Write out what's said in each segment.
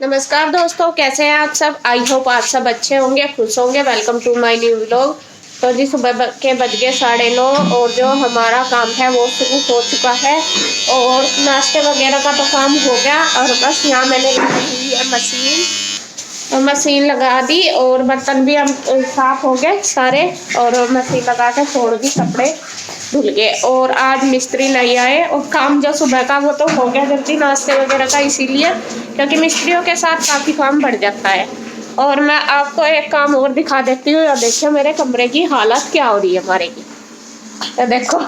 नमस्कार दोस्तों, कैसे हैं आप सब। आई होप आप सब अच्छे होंगे, खुश होंगे। Welcome to my new vlog. तो जी सुबह के बज गए 9:30 और जो हमारा काम है वो शुरू हो चुका है और नाश्ते वगैरह का तो काम हो गया। और बस यहाँ मैंने लगाई हुई है मशीन लगा दी और बर्तन भी हम साफ हो गए सारे और मशीन लगा के छोड़ दी, कपड़े धुल गए। और आज मिस्त्री नहीं आए और काम जो सुबह का वो तो हो गया जल्दी नाश्ते वगैरह का, इसीलिए क्योंकि मिस्त्रियों के साथ काफ़ी काम बढ़ जाता है। और मैं आपको एक काम और दिखा देती हूँ। और देखिए मेरे कमरे की हालत क्या हो रही है हमारे की। तो देखो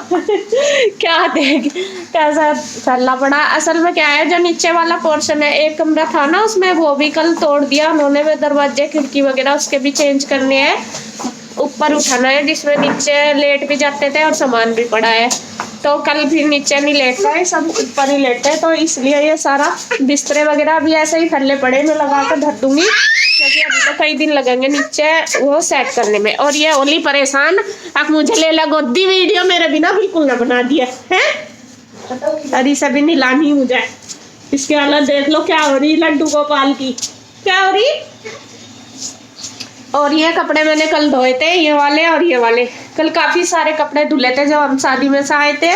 क्या देख कैसा चलना पड़ा। असल में क्या है, जो नीचे वाला पोर्शन है, एक कमरा था ना उसमें, वो भी कल तोड़ दिया उन्होंने। वे दरवाजे खिड़की वगैरह उसके भी चेंज करने हैं, ऊपर उठाना है, जिसमें नीचे लेट भी जाते थे और सामान भी पड़ा है। तो कल भी नीचे नहीं लेट रहे, सब ऊपर ही लेटे। तो इसलिए ये सारा बिस्तरे वगैरह भी ऐसे ही थल्ले पड़े, मैं लगा कर धर दूंगी क्योंकि अभी तो कई दिन लगेंगे नीचे वो सेट करने में। और ये ओली परेशान, अब मुझे ले ला गोदी, वीडियो मेरे बिना बिल्कुल ना बना दिया है। अरे सभी नीलानी मुझे इसके हालत देख लो क्या हो रही लड्डू गोपाल की, क्या हो रही। और ये कपड़े मैंने कल धोए थे, ये वाले और ये वाले। कल काफ़ी सारे कपड़े धुले थे जब हम शादी में से आए थे,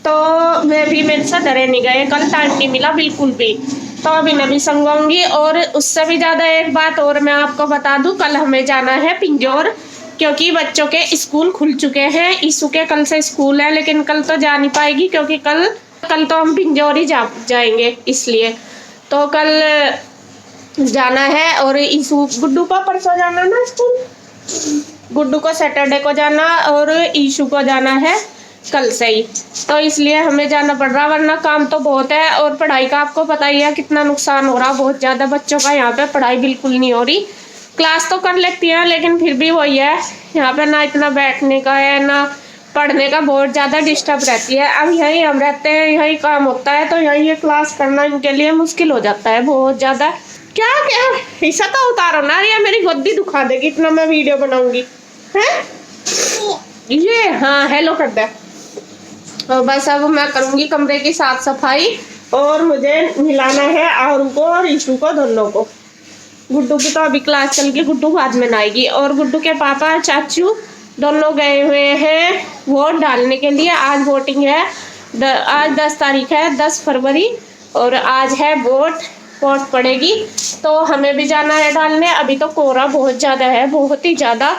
तो मैं भी मेरे से डरे नहीं गए। कल टाइम नहीं मिला बिल्कुल भी, तो अभी मैं भी संगवाऊंगी। और उससे भी ज़्यादा एक बात और मैं आपको बता दूं, कल हमें जाना है पिंजौर, क्योंकि बच्चों के स्कूल खुल चुके हैं। ईशु के कल से स्कूल है, लेकिन कल तो जा नहीं पाएगी क्योंकि कल तो हम पिंजौर ही जाएंगे, इसलिए तो कल जाना है। और ईशु गुड्डू को परसों जाना ना स्कूल, गुड्डू को सैटरडे को जाना और ईशु को जाना है कल से ही। तो इसलिए हमें जाना पड़ रहा, वरना काम तो बहुत है। और पढ़ाई का आपको पता ही है कितना नुकसान हो रहा, बहुत ज़्यादा बच्चों का यहाँ पे पढ़ाई बिल्कुल नहीं हो रही। क्लास तो कर लेती हैं लेकिन फिर भी वही है, यहाँ पे ना इतना बैठने का है ना पढ़ने का, बहुत ज़्यादा डिस्टर्ब रहती है। अब यहीं हम रहते हैं, यहीं काम होता है, तो यहीं ये क्लास करना इनके लिए मुश्किल हो जाता है बहुत ज़्यादा। क्या क्या हिस्सा तो उतारो ना, या मेरी गोदी दुखा देगी इतना मैं वीडियो बनाऊंगी है। ये हाँ हेलो कर दे। और बस अब मैं करूंगी कमरे की साफ सफाई और मुझे मिलाना है आरू को और ईशू को, दोनों को। गुड्डू की तो अभी क्लास चल गई, गुड्डू बाद में नहाएगी। और गुड्डू के पापा चाचू दोनों गए हुए हैं वोट डालने के लिए। आज वोटिंग है, आज 10 तारीख है, 10 फरवरी, और आज है वोट पड़ेगी। तो हमें भी जाना है डालने। अभी तो कोहरा बहुत ज़्यादा है, बहुत ही ज़्यादा।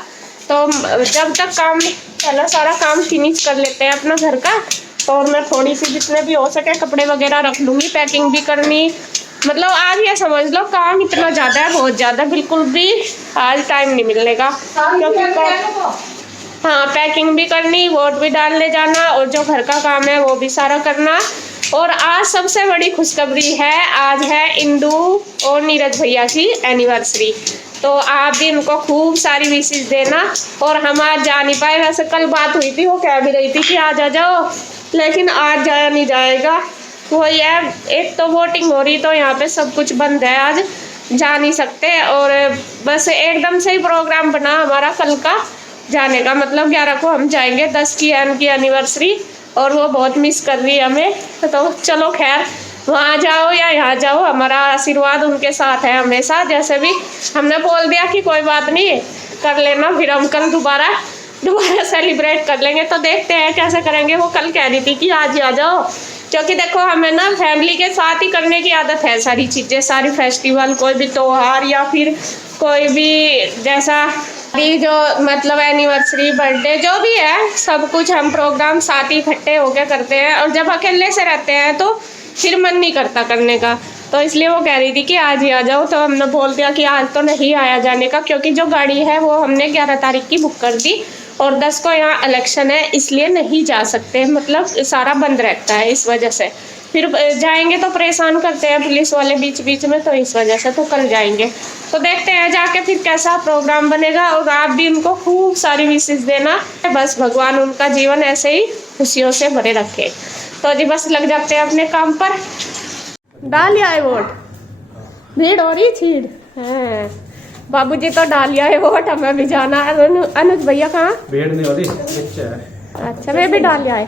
तो जब तक काम पहला सारा काम फिनिश कर लेते हैं अपना घर का, और मैं थोड़ी सी जितने भी हो सके कपड़े वगैरह रख लूँगी, पैकिंग भी करनी। मतलब आज ये समझ लो काम इतना ज़्यादा है, बहुत ज़्यादा, बिल्कुल भी आज टाइम नहीं मिलने का। क्योंकि हाँ पैकिंग भी करनी, वोट भी डालने जाना, और जो घर का काम है वो भी सारा करना। और आज सबसे बड़ी खुशखबरी है, आज है इंदू और नीरज भैया की एनिवर्सरी। तो आप भी उनको खूब सारी विशेष देना। और हम आज जा नहीं पाए, वैसे कल बात हुई थी, वो कह भी रही थी कि आज आ जाओ, लेकिन आज जाया नहीं जाएगा। वही है, एक तो वोटिंग हो रही तो यहाँ पे सब कुछ बंद है, आज जा नहीं सकते। और बस एकदम से ही प्रोग्राम बना हमारा कल का जाने का, मतलब 11 को हम जाएंगे, 10 की उनकी एनिवर्सरी, और वो बहुत मिस कर रही है हमें। तो चलो खैर, वहाँ जाओ या यहाँ जाओ, हमारा आशीर्वाद उनके साथ है हमेशा। जैसे भी हमने बोल दिया कि कोई बात नहीं कर लेना, फिर हम कल दोबारा सेलिब्रेट कर लेंगे। तो देखते हैं कैसे करेंगे। वो कल कह रही थी कि आज ही आ जाओ, क्योंकि देखो हमें ना फैमिली के साथ ही करने की आदत है सारी चीज़ें, सारी फेस्टिवल, कोई भी त्योहार या फिर कोई भी जैसा भी जो मतलब एनिवर्सरी, बर्थडे, जो भी है, सब कुछ हम प्रोग्राम साथ ही इकट्ठे होकर करते हैं। और जब अकेले से रहते हैं तो फिर मन नहीं करता करने का। तो इसलिए वो कह रही थी कि आज ही आ जाओ। तो हमने बोल दिया कि आज तो नहीं आया जाने का, क्योंकि जो गाड़ी है वो हमने 11 तारीख की बुक कर दी, और 10 को यहाँ इलेक्शन है, इसलिए नहीं जा सकते, मतलब सारा बंद रहता है। इस वजह से फिर जाएंगे तो परेशान करते हैं पुलिस वाले बीच बीच में, तो इस वजह से तो कल जाएंगे। तो देखते हैं जाके फिर कैसा प्रोग्राम बनेगा। और आप भी उनको खूब सारी विशेष देना, बस भगवान उनका जीवन ऐसे ही खुशियों से भरे रखे। तो जी बस लग जाते हैं अपने काम पर। डाल आए वोट, भीड़ हो रही छीड़ है। बाबूजी तो डाल आए वोट, हमें भी जाना है। अनुज भैया कहाँ? भीड़ नहीं हो रही, अच्छा वे भी डाल आए।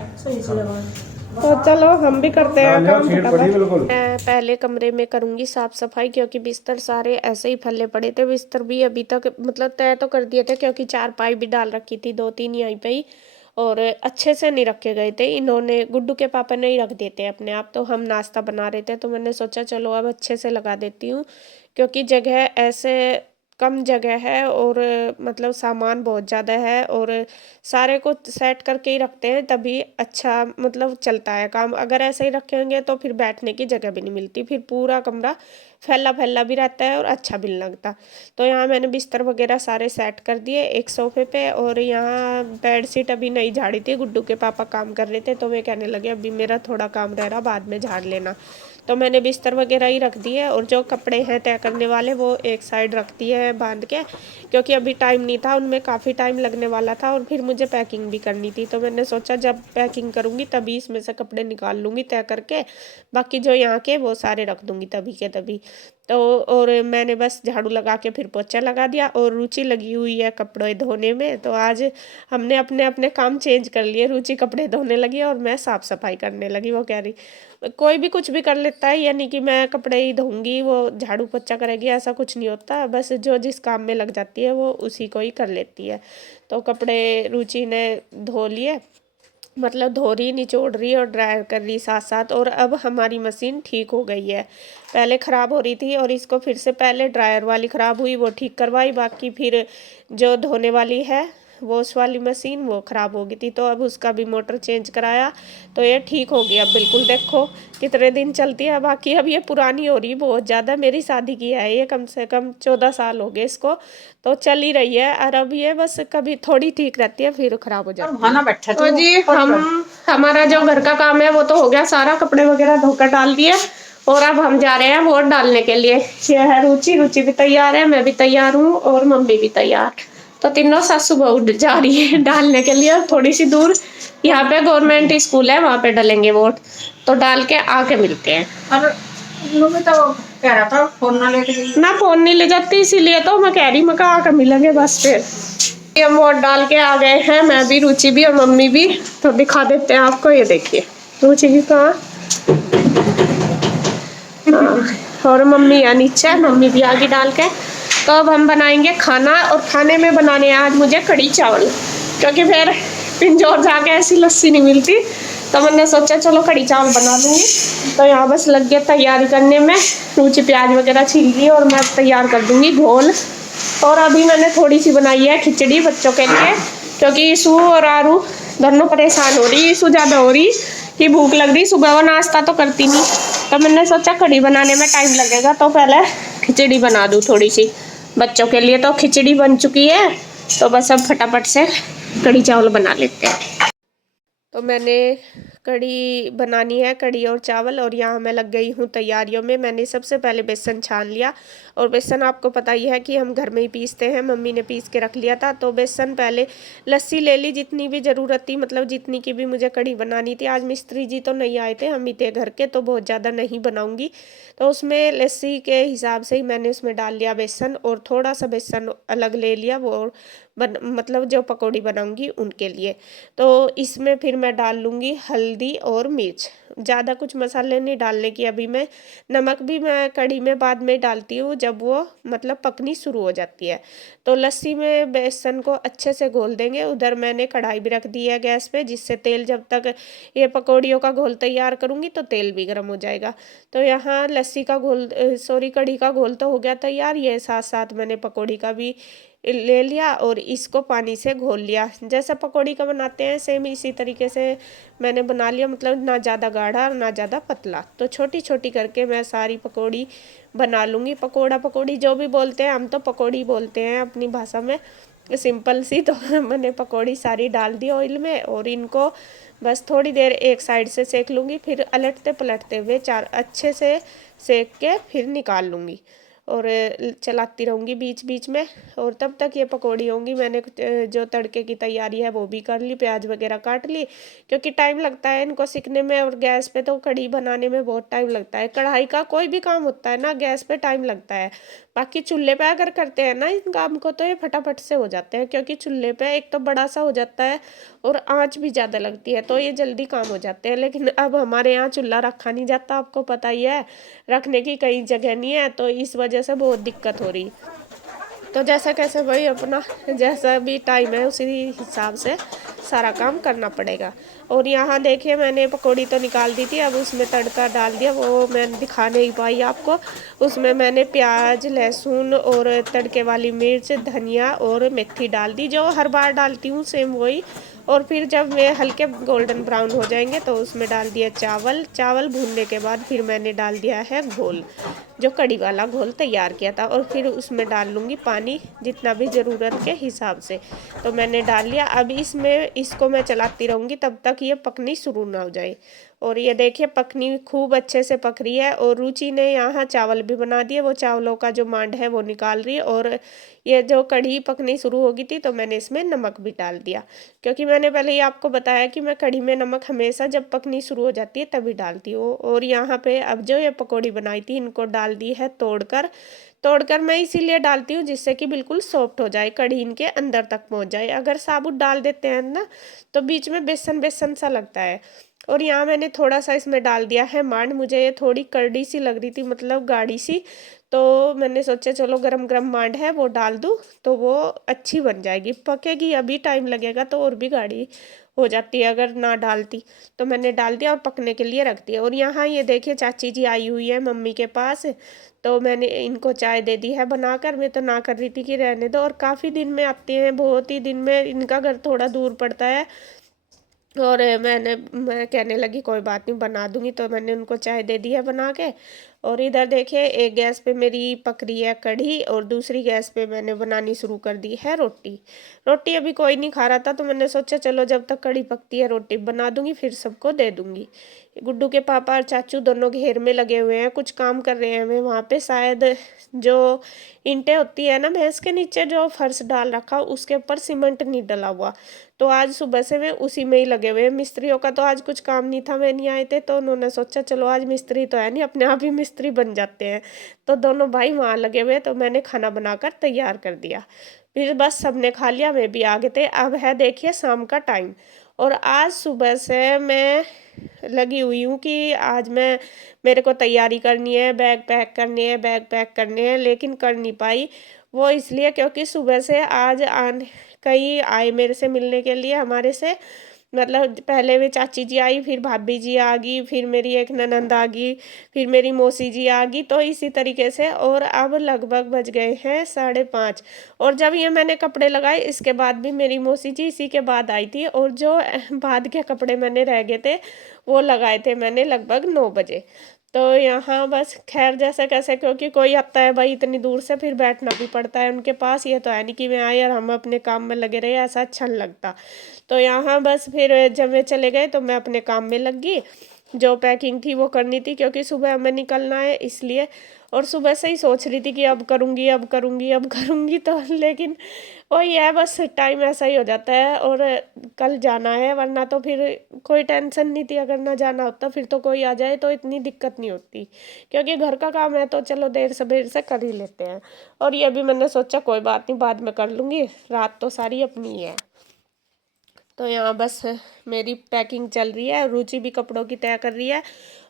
तो चलो हम भी करते हैं काम सीट पड़ी फटाफट। बिल्कुल। मैं पहले कमरे में करूंगी साफ सफाई, क्योंकि बिस्तर सारे ऐसे ही फैले पड़े थे। बिस्तर भी अभी तक मतलब तय तो कर दिए थे, क्योंकि चारपाई भी डाल रखी थी, दो तीन यहीं पे ही, और अच्छे से नहीं रखे गए थे। इन्होंने, गुड्डू के पापा नहीं रख देते अपने आप, तो हम नाश्ता बना रहे थे, तो मैंने सोचा चलो अब अच्छे से लगा देती हूँ, क्योंकि जगह ऐसे कम जगह है और मतलब सामान बहुत ज़्यादा है, और सारे को सेट करके ही रखते हैं तभी अच्छा मतलब चलता है काम। अगर ऐसे ही रखेंगे तो फिर बैठने की जगह भी नहीं मिलती, फिर पूरा कमरा फैला फैला भी रहता है और अच्छा भी नहीं लगता। तो यहाँ मैंने बिस्तर वगैरह सारे सेट कर दिए एक सोफे पे, और यहाँ बेड शीट अभी नहीं झाड़ी थी, गुड्डू के पापा काम कर रहे थे, तो वे कहने लगे अभी मेरा थोड़ा काम रह रहा, बाद में झाड़ लेना। तो मैंने बिस्तर वगैरह ही रख दिए, और जो कपड़े हैं तय करने वाले वो एक साइड रख दिए हैं बांध के, क्योंकि अभी टाइम नहीं था, उनमें काफ़ी टाइम लगने वाला था, और फिर मुझे पैकिंग भी करनी थी। तो मैंने सोचा जब पैकिंग करूँगी तभी इसमें से कपड़े निकाल लूँगी तय करके, बाकी जो यहाँ के वो सारे रख दूँगी तभी के तभी। तो और मैंने बस झाड़ू लगा के फिर पोछा लगा दिया, और रुचि लगी हुई है कपड़े धोने में, तो आज हमने अपने अपने काम चेंज कर लिए। रुचि कपड़े धोने लगी और मैं साफ़ सफाई करने लगी। वो कह रही कोई भी कुछ भी कर लेता है, यानी कि मैं कपड़े ही धोऊंगी वो झाड़ू पोछा करेगी, ऐसा कुछ नहीं होता। बस जो जिस काम में लग जाती है वो उसी को ही कर लेती है। तो कपड़े रुचि ने धो लिए, मतलब धो रही, निचोड़ रही और ड्रायर कर रही साथ साथ। और अब हमारी मशीन ठीक हो गई है, पहले ख़राब हो रही थी और इसको फिर से, पहले ड्रायर वाली ख़राब हुई वो ठीक करवाई, बाकी फिर जो धोने वाली है वॉश वाली मशीन वो ख़राब हो गई थी, तो अब उसका भी मोटर चेंज कराया, तो ये ठीक हो गया बिल्कुल। देखो कितने दिन चलती है, बाकी अब ये पुरानी हो रही बहुत ज़्यादा। मेरी शादी की है ये, कम से कम 14 साल हो गए इसको, तो चल ही रही है। और अब ये बस कभी थोड़ी ठीक रहती है फिर खराब हो जाती है। तो जी हमारा जो घर का काम है वो तो हो गया सारा, कपड़े वगैरह धोकर डाल दिए, और अब हम जा रहे हैं वोट डालने के लिए। ये है रुचि, रुचि भी तैयार है, मैं भी तैयार हूँ, और मम्मी भी तैयार। तो तीनों सासू बहू जा रही है डालने के लिए, थोड़ी सी दूर यहाँ पे गवर्नमेंट स्कूल है, वहां पे डालेंगे वोट, तो डाल के आके मिलते हैं। और तो कह रहा था फोन ना लेके जाइए, ना फोन नहीं ले जाती, इसीलिए तो मैं कह रही, मैं कहा आकर मिलेंगे बस। फिर हम वोट डाल के आ गए हैं, मैं भी, रुचि भी और मम्मी भी। तो दिखा देते हैं आपको, ये देखिए रुचि की कहाँ, और मम्मी यहाँ नीचे, मम्मी भी आगे डाल के। तो अब हम बनाएंगे खाना, और खाने में बनाने आज मुझे कढ़ी चावल, क्योंकि फिर पिंजौर जाके ऐसी लस्सी नहीं मिलती, तो मैंने सोचा चलो कढ़ी चावल बना लूँगी। तो यहाँ बस लग गया तैयारी करने में, रुचि प्याज वगैरह छील ली और मैं तैयार कर दूँगी घोल। और अभी मैंने थोड़ी सी बनाई है खिचड़ी बच्चों के लिए, क्योंकि ईशू और आरू दोनों परेशान हो रही, ईशू ज़्यादा हो रही कि भूख लग रही, सुबह वो नाश्ता तो करती नहीं, तो मैंने सोचा कढ़ी बनाने में टाइम लगेगा तो पहले खिचड़ी बना दूँ थोड़ी सी बच्चों के लिए। तो खिचड़ी बन चुकी है, तो बस अब फटाफट से कढ़ी चावल बना लेते हैं। तो मैंने कढ़ी बनानी है, कढ़ी और चावल, और यहाँ मैं लग गई हूँ तैयारियों में। मैंने सबसे पहले बेसन छान लिया, और बेसन आपको पता ही है कि हम घर में ही पीसते हैं, मम्मी ने पीस के रख लिया था। तो बेसन पहले लस्सी ले ली जितनी भी ज़रूरत थी, मतलब जितनी की भी मुझे कढ़ी बनानी थी। आज मिस्त्री जी तो नहीं आए थे, हम ही थे घर के, तो बहुत ज़्यादा नहीं बनाऊँगी, तो उसमें लस्सी के हिसाब से ही मैंने उसमें डाल लिया बेसन, और थोड़ा सा बेसन अलग ले लिया वो मतलब जो पकौड़ी बनाऊँगी उनके लिए। तो इसमें फिर मैं डाल लूँगी हल्दी और मिर्च, ज़्यादा कुछ मसाले नहीं डालने की अभी मैं। नमक भी मैं कढ़ी में बाद में डालती हूँ जब वो मतलब पकनी शुरू हो जाती है। तो लस्सी में बेसन को अच्छे से घोल देंगे। उधर मैंने कढ़ाई भी रख दी है गैस पे, जिससे तेल, जब तक ये पकौड़ियों का घोल तैयार करूँगी तो तेल भी गर्म हो जाएगा। तो यहाँ लस्सी का घोल, सॉरी कढ़ी का घोल तो हो गया तैयार, ये साथ साथ मैंने पकौड़ी का भी ले लिया और इसको पानी से घोल लिया। जैसा पकौड़ी का बनाते हैं सेम इसी तरीके से मैंने बना लिया, मतलब ना ज़्यादा गाढ़ा और ना ज़्यादा पतला। तो छोटी छोटी करके मैं सारी पकौड़ी बना लूँगी। पकौड़ा पकौड़ी जो भी बोलते हैं, हम तो पकौड़ी बोलते हैं अपनी भाषा में, सिंपल सी। तो मैंने पकौड़ी सारी डाल दी ऑयल में, और इनको बस थोड़ी देर एक साइड से सेक लूँगी, फिर अलटते पलटते हुए चार अच्छे से सेक के फिर निकाल लूँगी, और चलाती रहूँगी बीच बीच में। और तब तक ये पकौड़ी होंगी। मैंने जो तड़के की तैयारी है वो भी कर ली, प्याज वगैरह काट ली, क्योंकि टाइम लगता है इनको सीखने में, और गैस पे तो कढ़ी बनाने में बहुत टाइम लगता है। कढ़ाई का कोई भी काम होता है ना, गैस पे टाइम लगता है, बाकी चूल्हे पे अगर करते हैं ना इन काम को तो ये फटाफट से हो जाते हैं, क्योंकि चूल्हे पे एक तो बड़ा सा हो जाता है और आंच भी ज़्यादा लगती है, तो ये जल्दी काम हो जाते हैं। लेकिन अब हमारे यहाँ चूल्हा रखा नहीं जाता, आपको पता ही है, रखने की कई जगह नहीं है, तो इस वजह से बहुत दिक्कत हो रही। तो जैसा कैसे भाई अपना जैसा भी टाइम है उसी हिसाब से सारा काम करना पड़ेगा। और यहाँ देखिए मैंने पकौड़ी तो निकाल दी थी, अब उसमें तड़का डाल दिया, वो मैं दिखा नहीं पाई आपको। उसमें मैंने प्याज, लहसुन और तड़के वाली मिर्च, धनिया और मेथी डाल दी, जो हर बार डालती हूँ सेम वही। और फिर जब वे हल्के गोल्डन ब्राउन हो जाएंगे तो उसमें डाल दिया चावल भूनने के बाद फिर मैंने डाल दिया है घोल, जो कड़ी वाला घोल तैयार किया था, और फिर उसमें डाल लूँगी पानी जितना भी ज़रूरत के हिसाब से। तो मैंने डाल लिया, अब इसमें इसको मैं चलाती रहूँगी तब तक ये पकनी शुरू ना हो जाए। और ये देखिए पकनी खूब अच्छे से पक रही है, और रुचि ने यहाँ चावल भी बना दिए, वो चावलों का जो मांड है वो निकाल रही है। और ये जो कढ़ी पकनी शुरू हो गई थी तो मैंने इसमें नमक भी डाल दिया, क्योंकि मैंने पहले ही आपको बताया कि मैं कढ़ी में नमक हमेशा जब पकनी शुरू हो जाती है तभी डालती हूँ। और यहाँ पे अब जो ये पकौड़ी बनाई थी इनको डाल दी है तोड़कर। तोड़कर मैं इसीलिए डालती हूँ जिससे कि बिल्कुल सॉफ्ट हो जाए, कढ़ी इनके अंदर तक पहुँच जाए। अगर साबुत डाल देते हैं ना तो बीच में बेसन बेसन सा लगता है। और यहाँ मैंने थोड़ा सा इसमें डाल दिया है मांड, मुझे ये थोड़ी करड़ी सी लग रही थी, मतलब गाढ़ी सी, तो मैंने सोचा चलो गरम गरम मांड है वो डाल दूँ तो वो अच्छी बन जाएगी। पकेगी अभी टाइम लगेगा तो और भी गाढ़ी हो जाती है अगर ना डालती। तो मैंने डाल दिया और पकने के लिए रख दिया। और यहाँ ये देखिए चाची जी आई हुई है मम्मी के पास, तो मैंने इनको चाय दे दी है बनाकर। मैं तो ना कर रही थी कि रहने दो, और काफ़ी दिन में आती हैं, बहुत ही दिन में, इनका घर थोड़ा दूर पड़ता है। और मैं कहने लगी कोई बात नहीं बना दूंगी, तो मैंने उनको चाय दे दी है बना के। और इधर देखिए एक गैस पे मेरी पक रही है कढ़ी और दूसरी गैस पे मैंने बनानी शुरू कर दी है रोटी। रोटी अभी कोई नहीं खा रहा था तो मैंने सोचा चलो जब तक कढ़ी पकती है रोटी बना दूंगी, फिर सबको दे दूंगी। गुड्डू के पापा और चाचू दोनों घेर में लगे हुए हैं, कुछ काम कर रहे हैं वे वहाँ पे। शायद जो ईंटें होती है ना भैंस के नीचे जो फर्श डाल रखा उसके ऊपर सीमेंट नहीं डला हुआ, तो आज सुबह से वे उसी में ही लगे हुए हैं। मिस्त्रियों का तो आज कुछ काम नहीं था, वे नहीं आए थे, तो उन्होंने सोचा चलो आज मिस्त्री तो है नहीं, अपने आप ही मिस्त्री बन जाते हैं। तो दोनों भाई वहाँ लगे हुए, तो मैंने खाना बनाकर तैयार कर दिया। फिर बस सबने खा लिया, मैं भी आ गए थे। अब है देखिए शाम का टाइम, और आज सुबह से मैं लगी हुई हूँ कि आज मेरे को तैयारी करनी है, बैग पैक करने हैं, लेकिन कर नहीं पाई। वो इसलिए क्योंकि सुबह से आज कई आए मेरे से मिलने के लिए हमारे से, मतलब पहले वे चाची जी आई, फिर भाभी जी आ गई, फिर मेरी एक ननंद आ गई, फिर मेरी मौसी जी आ गई, तो इसी तरीके से। और अब लगभग बज गए हैं 5:30, और जब ये मैंने कपड़े लगाए इसके बाद भी मेरी मौसी जी इसी के बाद आई थी, और जो बाद के कपड़े मैंने रह गए थे वो लगाए थे मैंने लगभग 9 बजे। तो यहाँ बस खैर जैसे कैसे, क्योंकि कोई आता है भाई इतनी दूर से, फिर बैठना भी पड़ता है उनके पास, ये तो है नहीं कि मैं आए और हम अपने काम में लगे रहे, ऐसा अच्छा नहीं लगता। तो यहाँ बस फिर जब वे चले गए तो मैं अपने काम में लग गई, जो पैकिंग थी वो करनी थी क्योंकि सुबह हमें निकलना है इसलिए। और सुबह से ही सोच रही थी कि अब करूँगी अब करूँगी अब करूँगी, तो लेकिन वही है बस टाइम ऐसा ही हो जाता है। और कल जाना है, वरना तो फिर कोई टेंशन नहीं थी, अगर ना जाना होता फिर तो कोई आ जाए तो इतनी दिक्कत नहीं होती, क्योंकि घर का काम है तो चलो देर सबेर से कर ही लेते हैं। और ये भी मैंने सोचा कोई बात नहीं बाद में कर लूँगी, रात तो सारी अपनी है। तो यहाँ बस मेरी पैकिंग चल रही है, रुचि भी कपड़ों की तय कर रही है।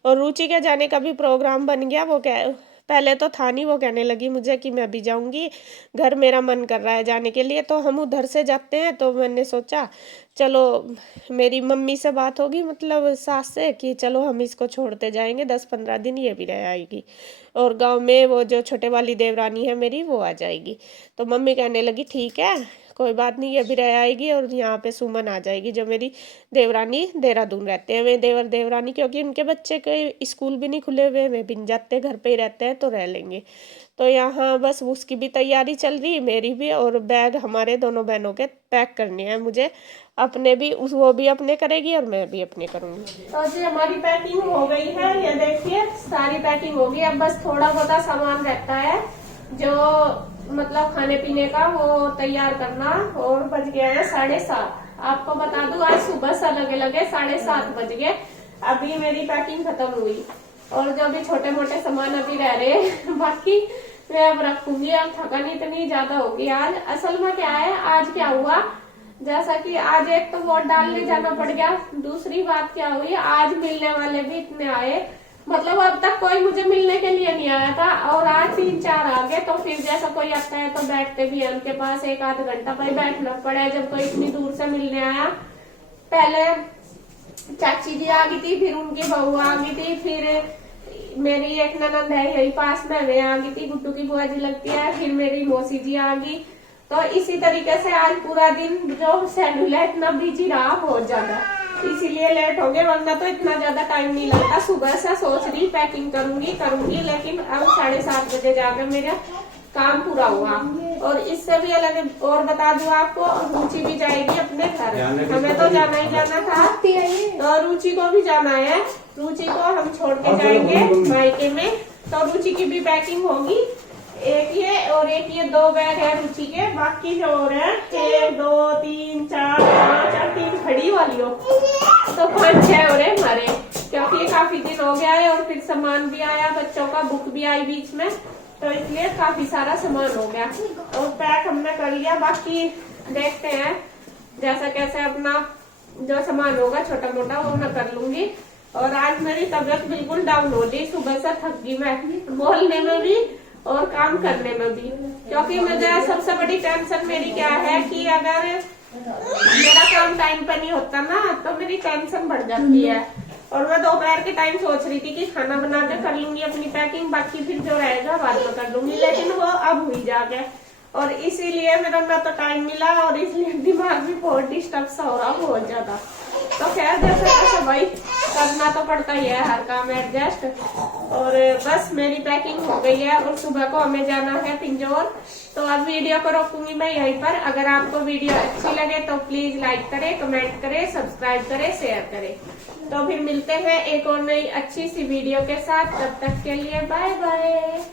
और रुचि के जाने का भी प्रोग्राम बन गया, वो कह पहले तो था नहीं, वो कहने लगी मुझे कि मैं भी जाऊंगी, घर मेरा मन कर रहा है जाने के लिए, तो हम उधर से जाते हैं। तो मैंने सोचा चलो, मेरी मम्मी से बात होगी, मतलब सास से, कि चलो हम इसको छोड़ते जाएंगे 10-15 दिन, ये भी रह आएगी, और गांव में वो जो छोटे वाली देवरानी है मेरी वो आ जाएगी। तो मम्मी कहने लगी ठीक है कोई बात नहीं, ये भी रह आएगी, और यहाँ पे सुमन आ जाएगी जो मेरी देवरानी देहरादून रहते हैं, वे देवर देवरानी, क्योंकि उनके बच्चे के स्कूल भी नहीं खुले हुए, वे भी नहीं जाते, घर पे ही रहते हैं, तो रह लेंगे। तो यहाँ बस उसकी भी तैयारी चल रही, मेरी भी, और बैग हमारे दोनों बहनों के पैक करने हैं मुझे, अपने भी, वो भी अपने करेगी और मैं भी अपने करूँगी। तो जी हमारी पैकिंग हो गई है, ये देखिए सारी पैकिंग हो गई। अब बस थोड़ा बहुत सामान रहता है जो मतलब खाने पीने का, वो तैयार करना। और बज गया है 7:30। आपको बता दूं आज सुबह से लगे 7:30 बज गए, अभी मेरी पैकिंग खत्म हुई। और जो भी छोटे मोटे सामान अभी रह रहे हैं बाकी मैं अब रखूंगी। अब थकन इतनी ज्यादा होगी आज। असल में क्या है, आज क्या हुआ, जैसा कि आज एक तो वोट डालने जाना पड़ गया, दूसरी बात क्या हुई, आज मिलने वाले भी इतने आए, मतलब अब तक कोई मुझे मिलने के लिए नहीं आया था, और आज 3-4 आ गए। तो फिर जैसा कोई आता है तो बैठते भी है उनके पास, 1-आध घंटा भाई बैठना पड़ा जब कोई इतनी दूर से मिलने आया। पहले चाची जी आ गई थी, फिर उनकी बहू आ गई थी, फिर मेरी एक ननद है यही पास में, वे आ गई थी, गुड्डू की बुआ जी लगती है, फिर मेरी मौसी जी आ गई। तो इसी तरीके से आज पूरा दिन जो शेड्यूल है इतना बिजी रहा बहुत ज्यादा, इसीलिए लेट हो गए, वरना तो इतना ज्यादा टाइम नहीं लगता। सुबह से सोच रही पैकिंग करूंगी, लेकिन अब 7:30 बजे जाकर मेरा काम पूरा हुआ। और इससे भी अलग और बता दूं आपको, रुचि भी जाएगी अपने घर, हमें तो जाना ही जाना था, तो रुचि को भी जाना है। रुचि को हम छोड़ के जाएंगे मायके में, तो रुचि की भी पैकिंग होगी। एक ये और एक ये 2 बैग है रुचि के, बाकी जो और है 1, 2, 3, 4, 5, 3 खड़ी वाली हो, तो 5-6 और है हमारे, क्योंकि ये काफी दिन हो गया है। और फिर सामान भी आया बच्चों का, बुक भी आई बीच में, तो इसलिए काफी सारा सामान हो गया और पैक हमने कर लिया। बाकी देखते हैं जैसा कैसे अपना जो सामान होगा छोटा मोटा वो मैं कर लूंगी। और आज मेरी तबीयत बिल्कुल डाउन हो गई, सुबह से थक गई मैं, बोलने में भी और काम करने में भी, क्योंकि मुझे सबसे बड़ी टेंशन मेरी क्या है कि अगर मेरा काम टाइम पर नहीं होता ना तो मेरी टेंशन बढ़ जाती है। और मैं दोपहर के टाइम सोच रही थी कि खाना बना के कर लूंगी अपनी पैकिंग, बाकी फिर जो रहेगा बाद में कर लूंगी, लेकिन वो अब हुई जाके, और इसीलिए मेरा ना तो टाइम मिला और इसलिए दिमाग भी बहुत डिस्टर्ब सा हो रहा बहुत ज्यादा। तो खैर जैसे जैसे भाई करना तो पड़ता ही है हर काम एडजस्ट। और बस मेरी पैकिंग हो गई है और सुबह को हमें जाना है पिंजौर। तो अब वीडियो को रोकूंगी मैं यहीं पर। अगर आपको वीडियो अच्छी लगे तो प्लीज लाइक करें, कमेंट करें, सब्सक्राइब करें, शेयर करें। तो फिर मिलते हैं एक और नई अच्छी सी वीडियो के साथ, तब तक के लिए बाय बाय।